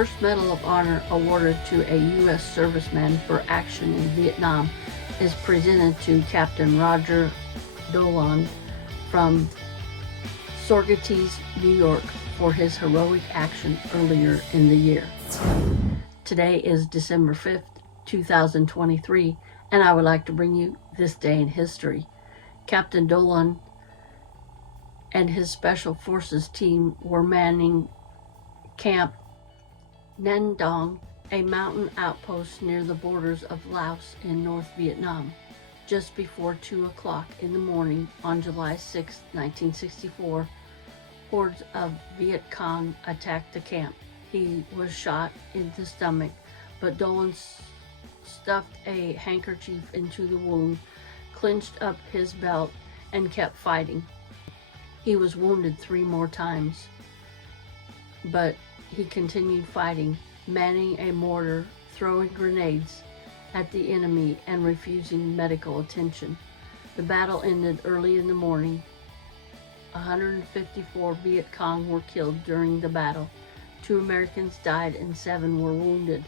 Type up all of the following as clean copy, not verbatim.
first Medal of Honor awarded to a U.S. serviceman for action in Vietnam is presented to Captain Roger Dolan from Saugerties, New York, for his heroic action earlier in the year. Today is December 5th, 2023, and I would like to bring you this day in history. Captain Dolan and his Special Forces team were manning Camp Nhan Dong, a mountain outpost near the borders of Laos in North Vietnam, just before 2 o'clock in the morning on July 6, 1964. Hordes of Viet Cong attacked the camp. He was shot in the stomach, but Dolan stuffed a handkerchief into the wound, clinched up his belt, and kept fighting. He was wounded 3 more times, but he continued fighting, manning a mortar, throwing grenades at the enemy, and refusing medical attention. The battle ended early in the morning. 154 Viet Cong were killed during the battle. 2 Americans died and 7 were wounded.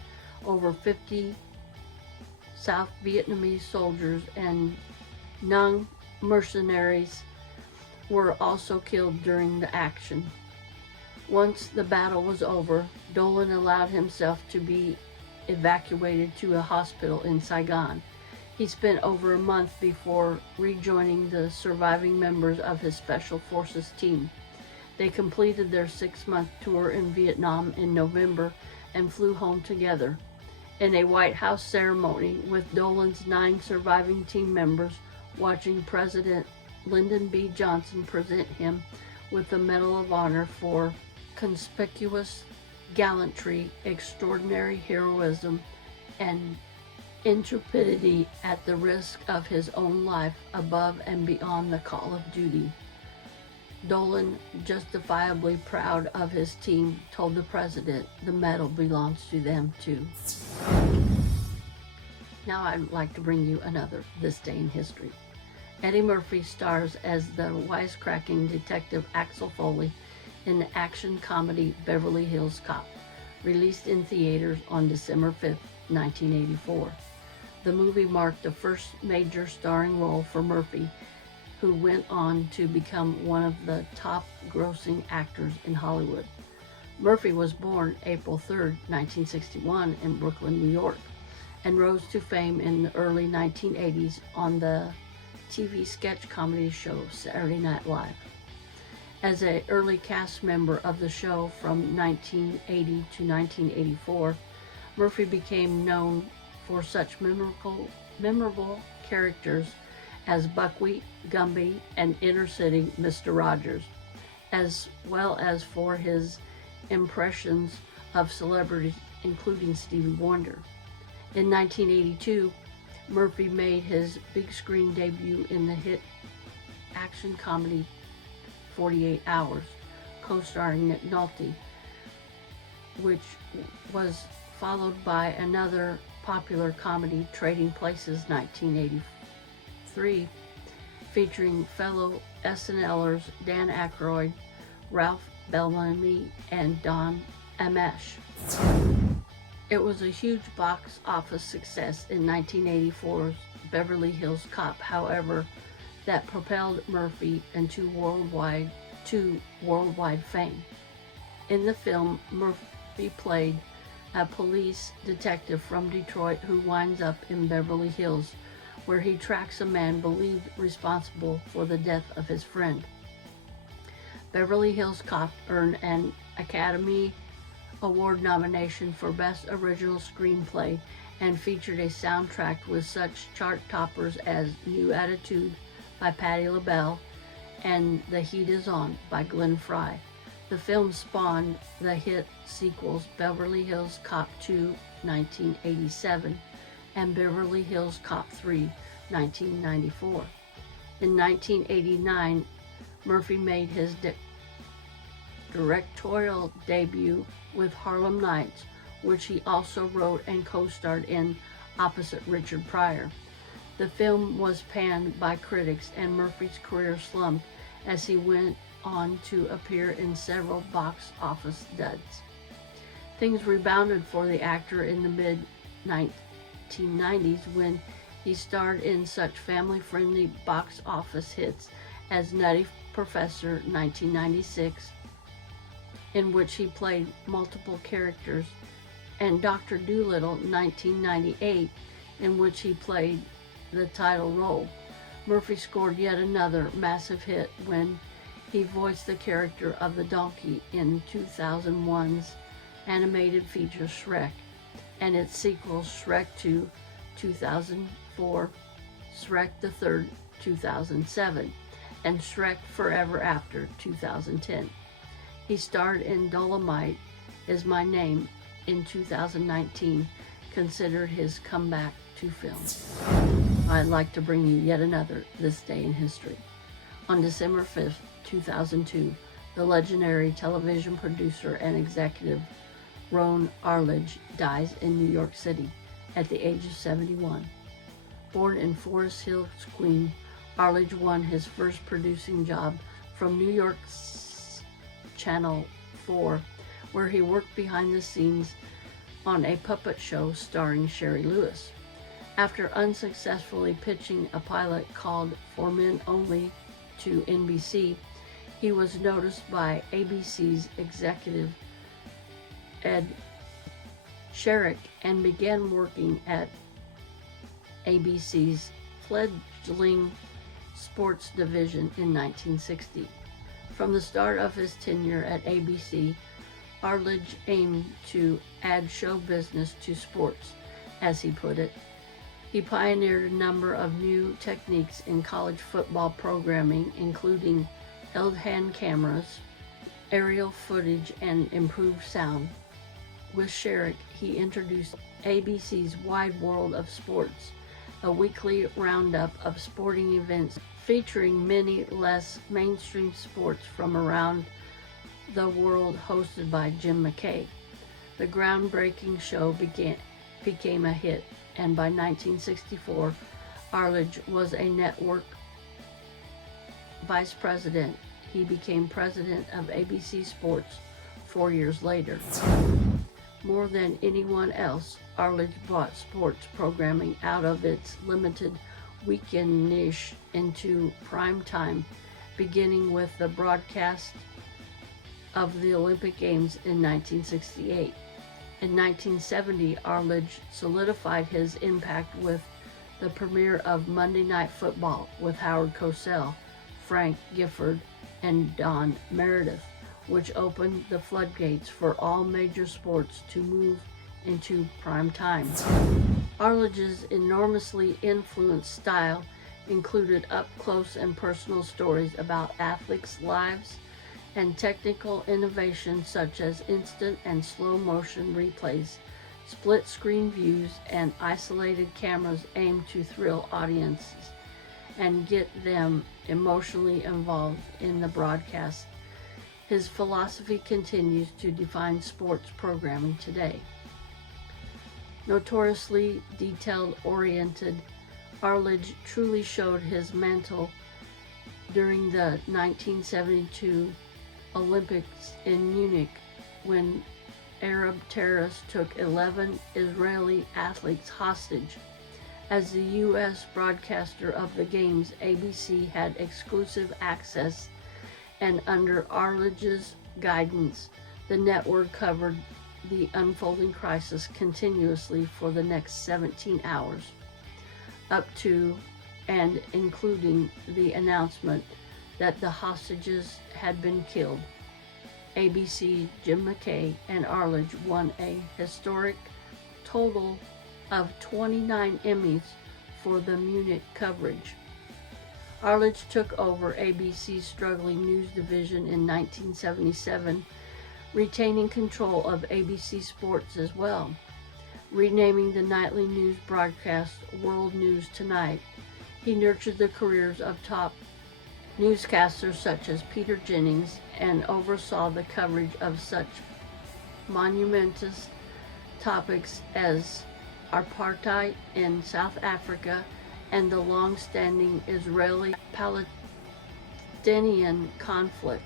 Over 50 South Vietnamese soldiers and Nung mercenaries were also killed during the action. Once the battle was over, Dolan allowed himself to be evacuated to a hospital in Saigon. He spent over a month before rejoining the surviving members of his Special Forces team. They completed their 6-month tour in Vietnam in November and flew home together. In a White House ceremony with Dolan's 9 surviving team members watching, President Lyndon B. Johnson present him with the Medal of Honor for conspicuous gallantry, extraordinary heroism, and intrepidity at the risk of his own life above and beyond the call of duty. Dolan, justifiably proud of his team, told the president the medal belongs to them too. Now I'd like to bring you another This Day in History. Eddie Murphy stars as the wisecracking detective Axel Foley in the action comedy Beverly Hills Cop, released in theaters on December 5, 1984. The movie marked the first major starring role for Murphy, who went on to become one of the top grossing actors in Hollywood. Murphy was born April 3, 1961 in Brooklyn, New York, and rose to fame in the early 1980s on the TV sketch comedy show Saturday Night Live. As an early cast member of the show from 1980 to 1984, Murphy became known for such memorable characters as Buckwheat, Gumby, and Inner City Mr. Rogers, as well as for his impressions of celebrities including Stevie Wonder. In 1982, Murphy made his big screen debut in the hit action comedy 48 Hours, co-starring Nick Nolte, which was followed by another popular comedy, Trading Places, 1983, featuring fellow SNLers Dan Aykroyd, Ralph Bellamy, and Don Ameche. It was a huge box office success in 1984's Beverly Hills Cop, however, that propelled Murphy into worldwide fame. In the film, Murphy played a police detective from Detroit who winds up in Beverly Hills, where he tracks a man believed responsible for the death of his friend. Beverly Hills Cop earned an Academy Award nomination for Best Original Screenplay and featured a soundtrack with such chart toppers as New Attitude by Patti LaBelle and The Heat Is On by Glenn Frey. The film spawned the hit sequels Beverly Hills Cop 2, 1987, and Beverly Hills Cop 3, 1994. In 1989, Murphy made his directorial debut with Harlem Nights, which he also wrote and co-starred in opposite Richard Pryor. The film was panned by critics, and Murphy's career slumped as he went on to appear in several box office duds. Things rebounded for the actor in the mid-1990s when he starred in such family-friendly box office hits as Nutty Professor 1996, in which he played multiple characters, and Dr. Dolittle 1998, in which he played the title role. Murphy scored yet another massive hit when he voiced the character of the donkey in 2001's animated feature Shrek, and its sequels Shrek 2 2004, Shrek the Third 2007, and Shrek Forever After 2010. He starred in Dolomite Is My Name in 2019, considered his comeback to film. I'd like to bring you yet another This Day in History. On December 5th, 2002, the legendary television producer and executive Roone Arledge dies in New York City at the age of 71. Born in Forest Hills, Queens, Arledge won his first producing job from New York's Channel 4, where he worked behind the scenes on a puppet show starring Sherry Lewis. After unsuccessfully pitching a pilot called For Men Only to NBC, he was noticed by ABC's executive Ed Sherrick and began working at ABC's fledgling sports division in 1960. From the start of his tenure at ABC, Arledge aimed to add show business to sports, as he put it. He pioneered a number of new techniques in college football programming, including held hand cameras, aerial footage, and improved sound. With Sherrick, he introduced ABC's Wide World of Sports, a weekly roundup of sporting events featuring many less mainstream sports from around the world, hosted by Jim McKay. The groundbreaking show became a hit, and by 1964, Arledge was a network vice president. He became president of ABC Sports 4 years later. More than anyone else, Arledge brought sports programming out of its limited weekend niche into prime time, beginning with the broadcast of the Olympic Games in 1968. In 1970, Arledge solidified his impact with the premiere of Monday Night Football with Howard Cosell, Frank Gifford, and Don Meredith, which opened the floodgates for all major sports to move into prime time. Arledge's enormously influenced style included up-close and personal stories about athletes' lives and technical innovations such as instant and slow-motion replays, split-screen views, and isolated cameras aimed to thrill audiences and get them emotionally involved in the broadcast. His philosophy continues to define sports programming today. Notoriously detail-oriented, Arledge truly showed his mantle during the 1972 Olympics in Munich, when Arab terrorists took 11 Israeli athletes hostage. As the U.S. broadcaster of the games, ABC had exclusive access, and under Arledge's guidance, the network covered the unfolding crisis continuously for the next 17 hours, up to and including the announcement that the hostages had been killed. ABC, Jim McKay, and Arledge won a historic total of 29 Emmys for the Munich coverage. Arledge took over ABC's struggling news division in 1977, retaining control of ABC Sports as well, renaming the nightly news broadcast World News Tonight. He nurtured the careers of top newscasters such as Peter Jennings and oversaw the coverage of such monumentous topics as apartheid in South Africa and the long-standing Israeli-Palestinian conflict.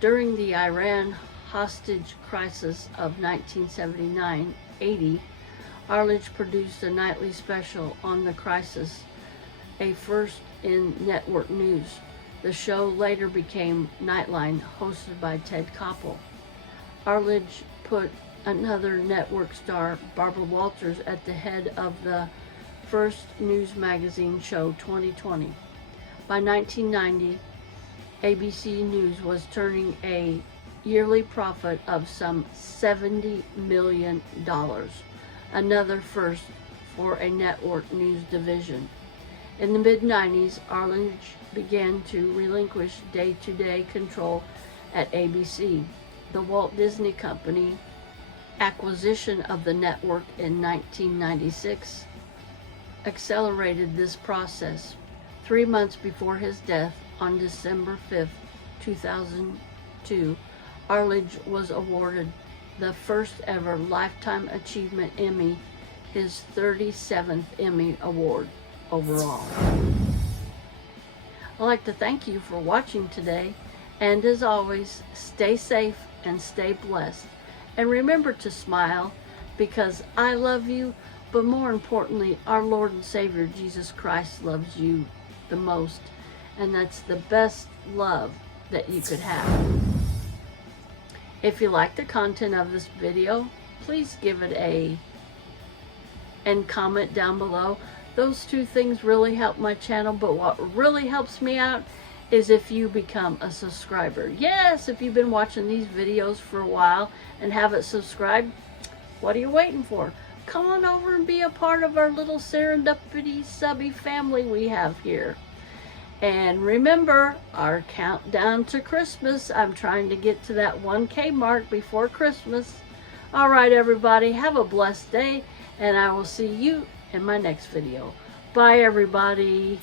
During the Iran hostage crisis of 1979-80, Arledge produced a nightly special on the crisis, a first in network news. The show later became Nightline, hosted by Ted Koppel. Arledge put another network star, Barbara Walters, at the head of the first news magazine show, 2020. By 1990, ABC News was turning a yearly profit of some $70 million, another first for a network news division. In the mid-90s, Arledge began to relinquish day-to-day control at ABC. The Walt Disney Company acquisition of the network in 1996 accelerated this process. 3 months before his death, on December 5, 2002, Arledge was awarded the first ever Lifetime Achievement Emmy, his 37th Emmy Award overall. I'd like to thank you for watching today, and as always, stay safe and stay blessed. And remember to smile, because I love you, but more importantly, our Lord and Savior Jesus Christ loves you the most, and that's the best love that you could have. If you like the content of this video, please give it and comment down below. Those two things really help my channel, but what really helps me out is if you become a subscriber. Yes, if you've been watching these videos for a while and haven't subscribed, what are you waiting for? Come on over and be a part of our little serendipity subby family we have here. And remember, our countdown to Christmas. I'm trying to get to that 1K mark before Christmas. All right, everybody, have a blessed day, and I will see you in my next video. Bye, everybody.